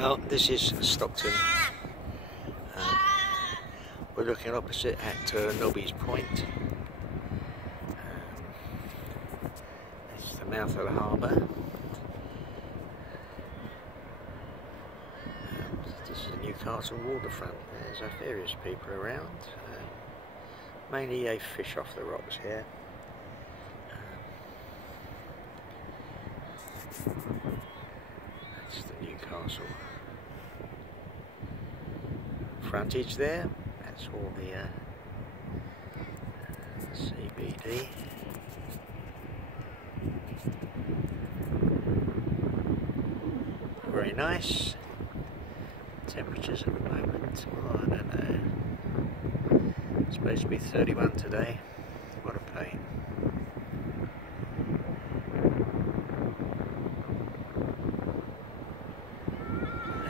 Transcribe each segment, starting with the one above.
Well, this is Stockton. We're looking opposite at Nobby's Point. It's the mouth of the harbour. This is the Newcastle waterfront. There's various people around. Mainly they fish off the rocks here. That's the Newcastle frontage there. That's all the CBD. Very nice. Temperatures at the moment, oh, I don't know. It's supposed to be 31 today. What a pain.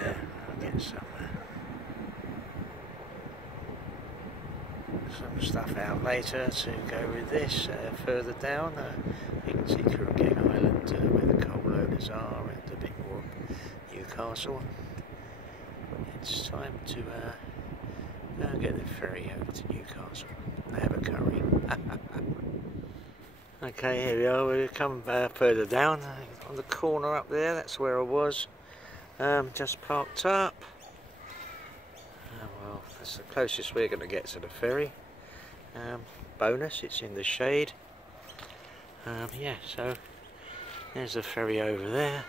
Yeah, I'll get some stuff out later to go with this. Further down, you can see Crooked Island where the coal loaders are, and a bit more Newcastle. It's time to get the ferry over to Newcastle and have a curry. Okay, here we are. We've come further down on the corner up there. That's where I was. Just parked up. Well, that's the closest we're going to get to the ferry. Bonus, it's in the shade. Yeah, so there's the ferry over there.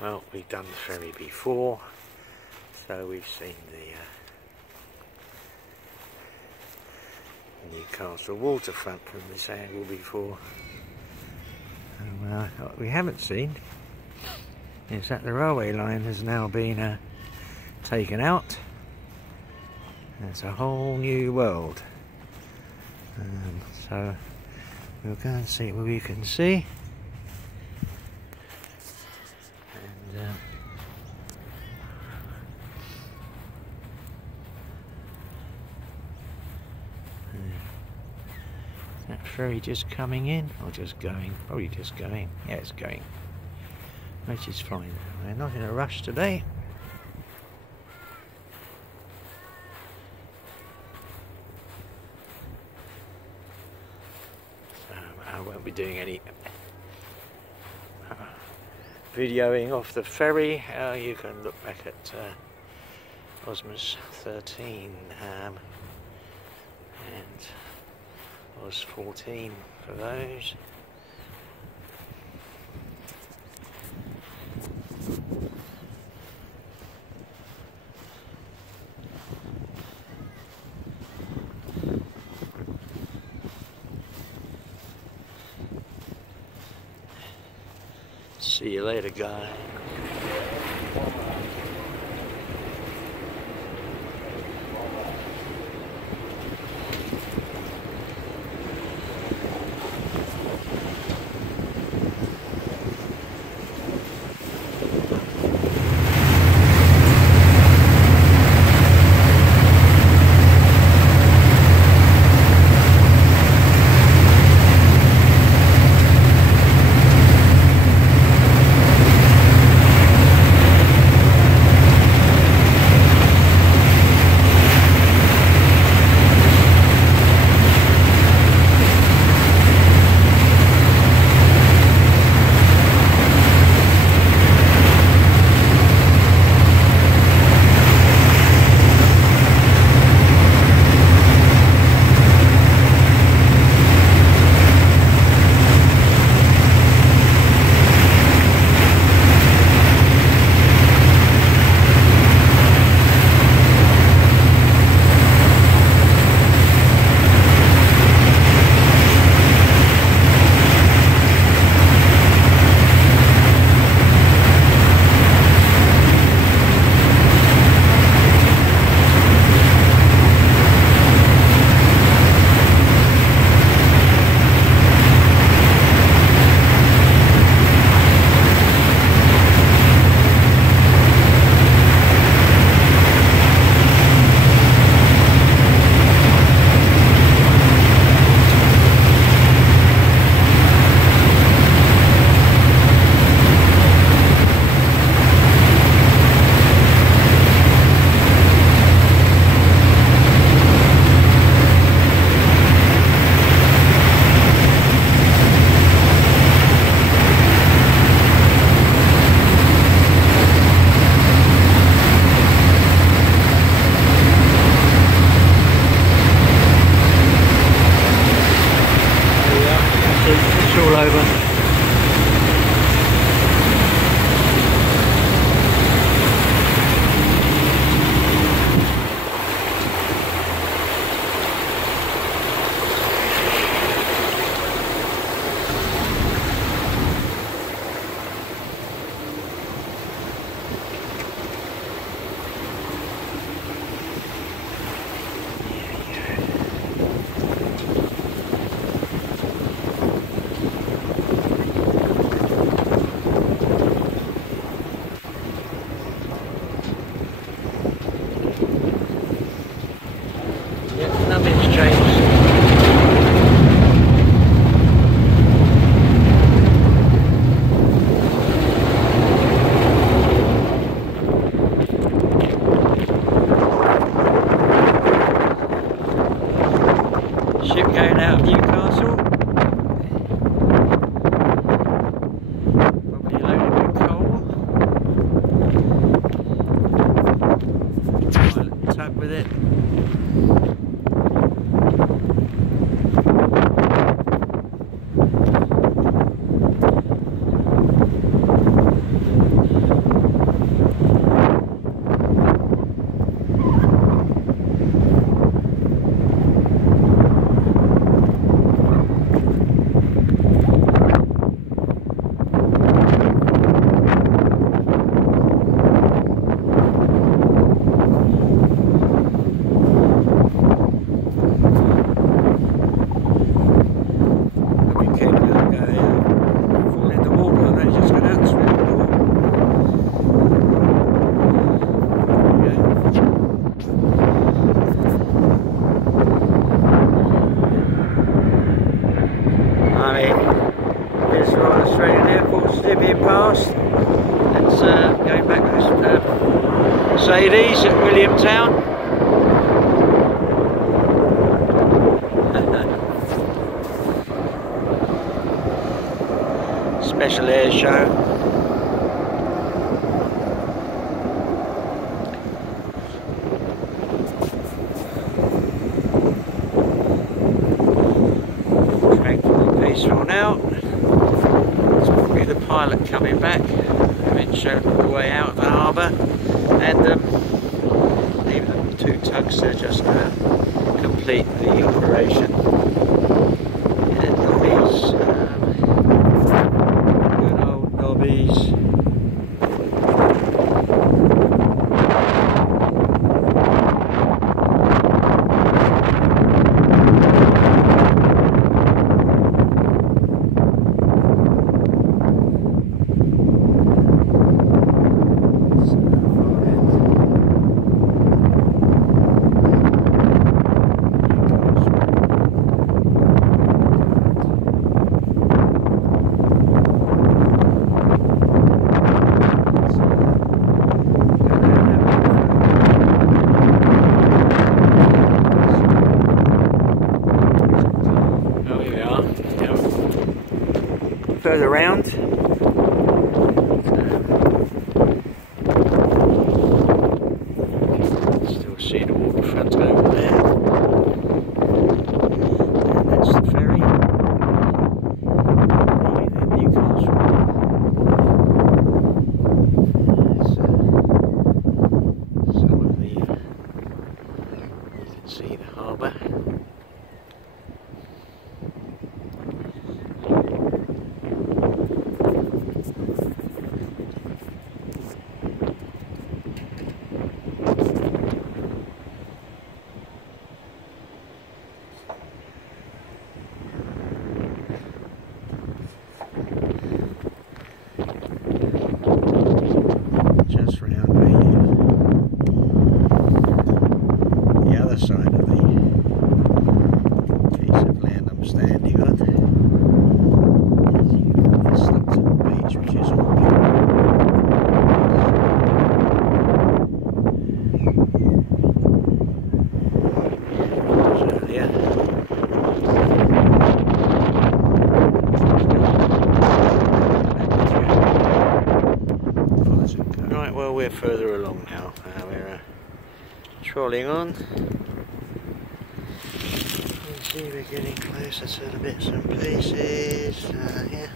Well, we've done the ferry before, so we've seen the Newcastle waterfront from this angle before. What we haven't seen is that the railway line has now been taken out. It's a whole new world. So we'll go and see what we can see. And is that ferry just coming in or just going? Probably just going. Yeah, it's going. Which is fine. We're not in a rush today. I won't be doing any videoing off the ferry. You can look back at Oz17 and Oz14 for those. See you later, guy. Australian airport zipping past. Let's go back to this Mercedes at Williamtown. Special air show. Peaceful now. It's probably the pilot coming back, having shown the way out of the harbour, and even the two tugs are just complete the operation. And nobbies, good old nobbies. Further round, still see the waterfront over there, and that's the ferry, Newcastle. There's some of the, you can see the harbour. Just round the other side of the piece of land I'm standing on. You've got the Stockton beach, which is all Right, well, we're further along now. We're trolling on. You see, we're getting closer to the bits and pieces. Yeah.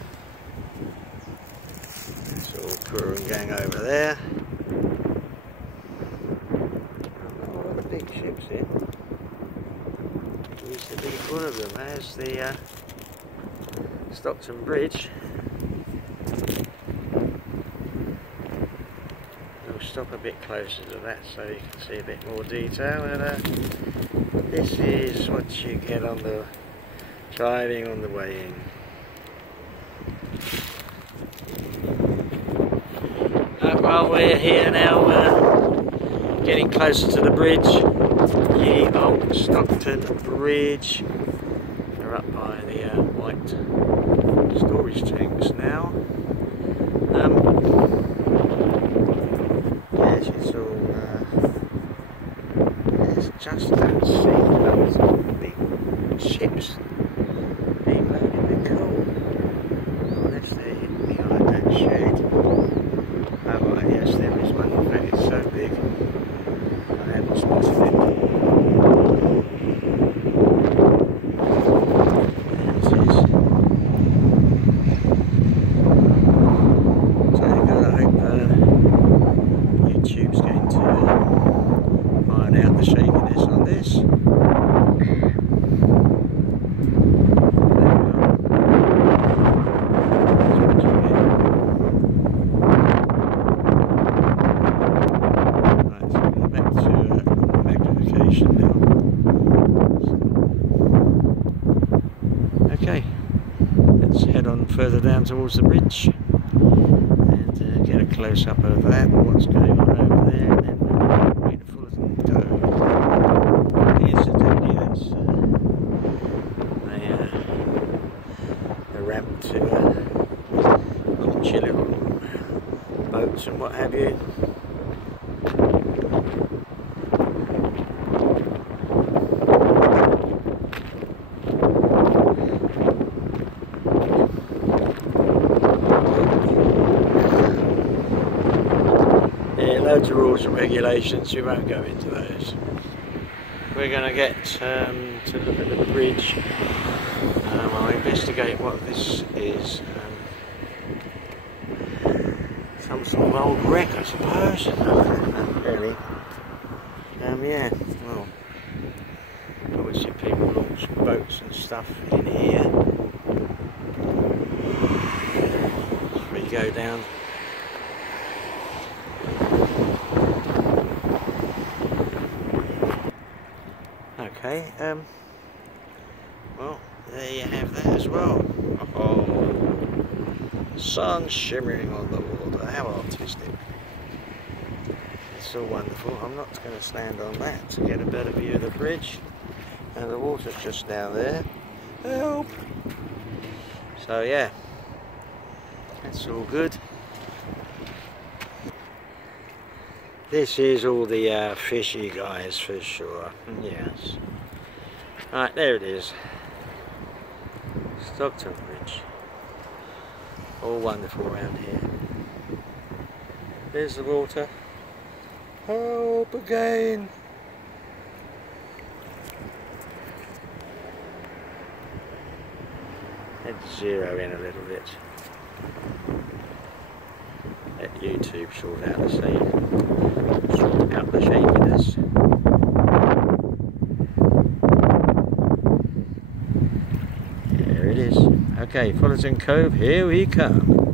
That's all crew and gang over there. Oh, the big ships in. Used to be one of them as the Stockton Bridge. We'll stop a bit closer to that so you can see a bit more detail. And this is what you get on the driving on the way in. Well, we're here now, getting closer to the bridge, the old Stockton Bridge. We're up by the white storage tanks now. Yes, it's all, it's just don't see loads of big ships being loaded with coal. Unless they're hidden behind that shed. Oh right, yes, there is one. In fact, it's so big I haven't spotted it. There it is. So good, I hope YouTube's going to iron out the shakiness on this. Okay, let's head on further down towards the bridge and get a close up of that, what's going on over there, and then we'll to Fullerton go. Incidentally, that's the ramp to beach, your little boats and what have you. Yeah, loads of rules and regulations, we won't go into those. We're going to get to look at the bridge. I'll investigate what this is. Some sort of old wreck, I suppose. Not really. Yeah, well, obviously people launch boats and stuff in here. As we go down. Okay, well, there you have that as well. Oh, sun shimmering on the water, how artistic. It's all wonderful. I'm not going to stand on that to get a better view of the bridge. And the water's just down there. Help! So yeah, that's all good. This is all the fishy guys for sure, yes. Right, there it is. Stockton Bridge. All wonderful around here. There's the water. Help again! Let's zero in a little bit. Let YouTube sort out the scene. Sort out the shakiness. There it is. Okay, Fullerton Cove, here we come.